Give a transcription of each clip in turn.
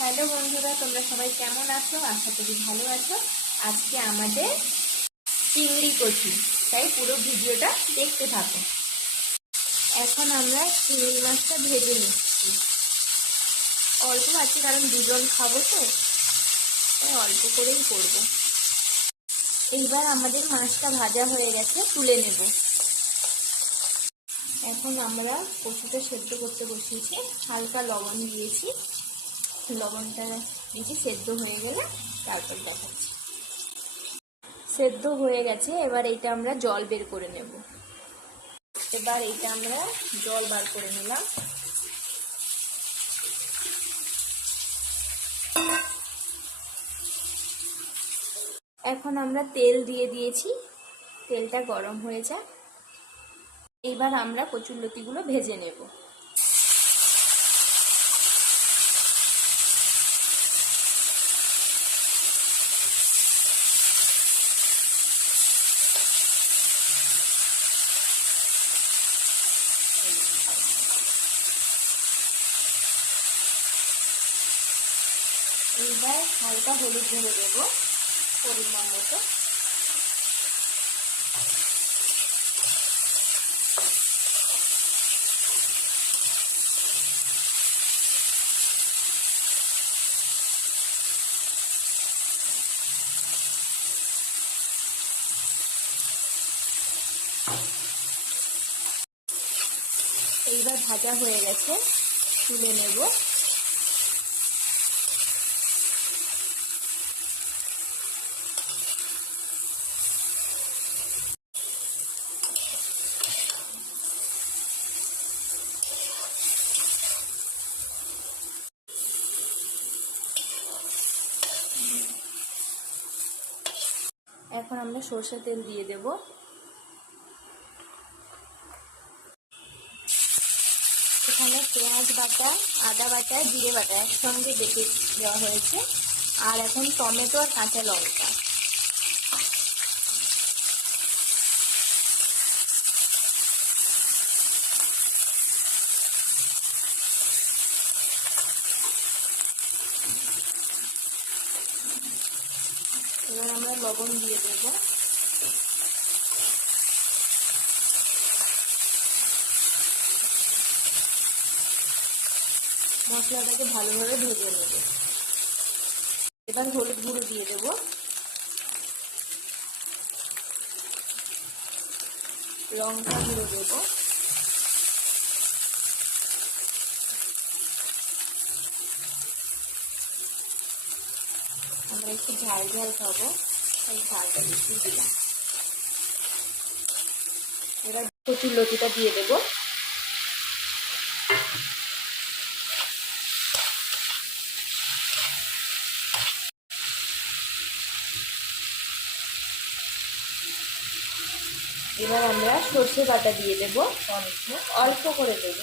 Hello বন্ধুরা, তোমরা সবাই কেমন আছো? আশা করি ভালো আছো। আজকে আমাদের চিংড়ি কচি, তাই পুরো ভিডিওটা দেখতে থাকো। এখন আমরা চিংড়ি মাছটা ভেজে নিচ্ছি। অল্প আছে, কারণ দুজন খাবো তো, তাই অল্প করেই করব। এইবার আমাদের মাছটা ভাজা হয়ে গেছে, তুলে নেব। এখন আমরা কচুটা সেদ্ধ করতে বসিয়েছি, হালকা লবণ দিয়েছি। লবণটা দিয়েছি, সেদ্ধ হয়ে গেলে তারপর দেখাচ্ছি। সেদ্ধ হয়ে গেছে, এবার এইটা আমরা জল বের করে নেব। এবার এইটা আমরা জল বার করে নিলাম। এখন আমরা তেল দিয়ে দিয়েছি, তেলটা গরম হয়ে যায়। এইবার আমরা কচুরলতিগুলো ভেজে নেব। এইবার হালকা হলুদ গুঁড়ো দেবো পরিমাণ মতো। এইবার ভাজা হয়ে গেছে, তুলে নেব। এখন আমরা সরষের তেল দিয়ে দেব। এখানে পেঁয়াজ বাটা, আদা বাটা, জিরে বাটা একসঙ্গে বেটে দেওয়া হয়েছে। আর এখন টমেটো আর কাঁচা লঙ্কা। এবার আমরা লবণ দিয়ে দেব। মশলাটাকে ভালোভাবে ভেজে নেব। এবার হলুদ গুঁড়ো দিয়ে দেব। লঙ্কা গুঁড়ো দেব। আমরা একটু ঝাল ঝাল খাবো, তাই ঝালটা বেশি দিলাম। এবার কচুরলতিটা দিয়ে দেব। এবার আমরা সর্ষে বাটা দিয়ে দেব, অল্প করে দেব।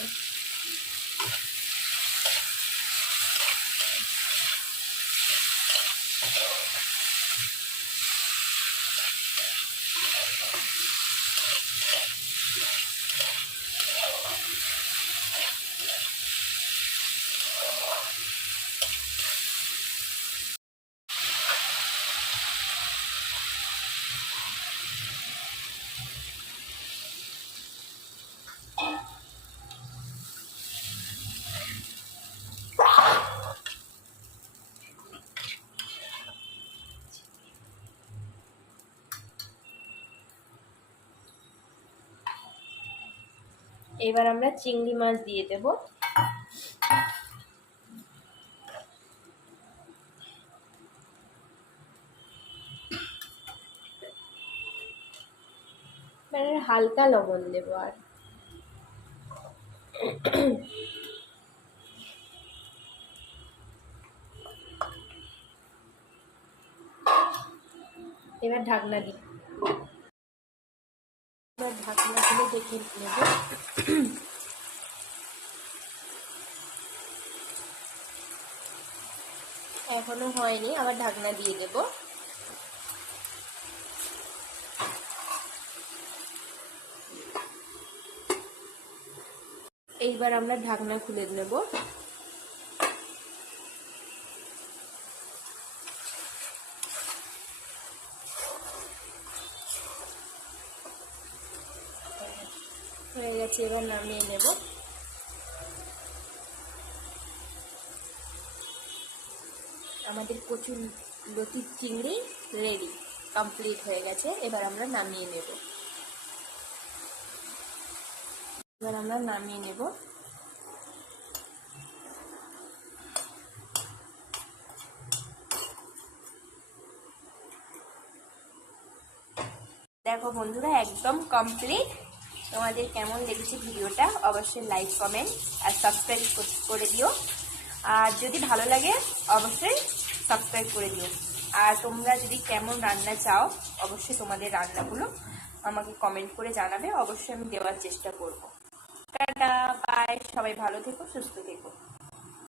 এবার আমরা চিংড়ি মাছ দিয়ে দেব। হালকা লবণ দেব। আর এবার ঢাকনা দিই। এবার ঢাকনা খুলে দেখে নেব। এখনো হয়নি, আবার ঢাকনা দিয়ে দেব। এইবার আমরা ঢাকনা খুলে নেব। হয়ে গেছে, এবার নামিয়ে নেব। আমাদের কচু লতির চিংড়ি রেডি, কমপ্লিট হয়ে গেছে। এবার আমরা নামিয়ে নেব। দেখো বন্ধুরা, একদম কমপ্লিট। তোমাদের কেমন লেগেছে ভিডিওটা অবশ্যই লাইক, কমেন্ট আর সাবস্ক্রাইব করে দিও। আর যদি ভালো লাগে অবশ্যই সাবস্ক্রাইব করে দিও। আর তোমরা যদি কেমন রান্না চাও অবশ্যই তোমাদের রান্নাগুলো আমাকে কমেন্ট করে জানাবে, অবশ্যই আমি দেওয়ার চেষ্টা করব। টাটা, বাই, সবাই ভালো থেকো, সুস্থ থেকো।